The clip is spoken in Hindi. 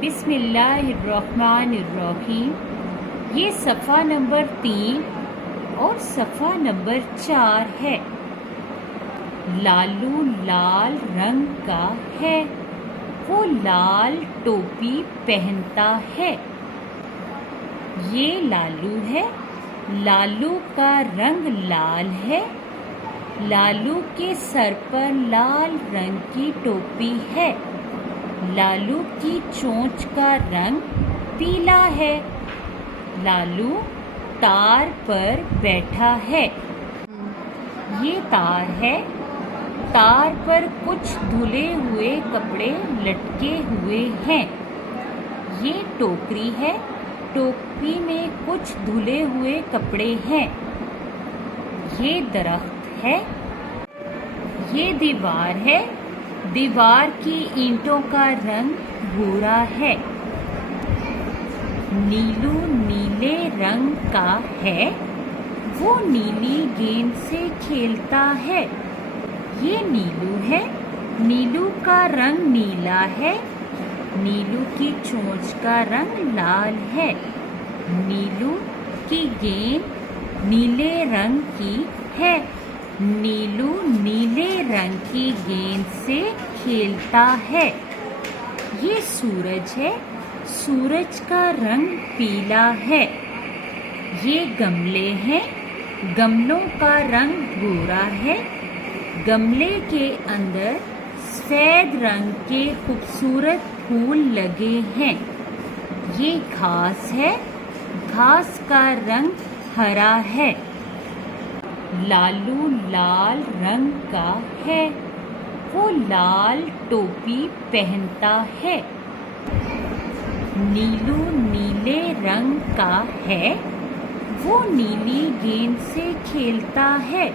बिस्मिल्लाहिर्रहमानिर्रहीम। ये सफ़ा नंबर 3 और सफ़ा नंबर 4 है। लालू लाल रंग का है, वो लाल टोपी पहनता है। ये लालू है, लालू का रंग लाल है। लालू के सर पर लाल रंग की टोपी है। लालू की चोंच का रंग पीला है। लालू तार पर बैठा है। ये तार है, तार पर कुछ धुले हुए कपड़े लटके हुए हैं। ये टोकरी है, टोकरी में कुछ धुले हुए कपड़े हैं। ये दरख्त है। ये दीवार है, दीवार की ईंटों का रंग भूरा है। नीलू नीले रंग का है, वो नीली गेंद से खेलता है। ये नीलू है, नीलू का रंग नीला है। नीलू की चोंच का रंग लाल है। नीलू की गेंद नीले रंग की है। नीलू नीले रंग की गेंद से खेलता है। ये सूरज है, सूरज का रंग पीला है। ये गमले हैं, गमलों का रंग गोरा है। गमले के अंदर सफेद रंग के खूबसूरत फूल लगे हैं। ये घास है, घास का रंग हरा है। लालू लाल रंग का है, वो लाल टोपी पहनता है। नीलू नीले रंग का है, वो नीली गेंद से खेलता है।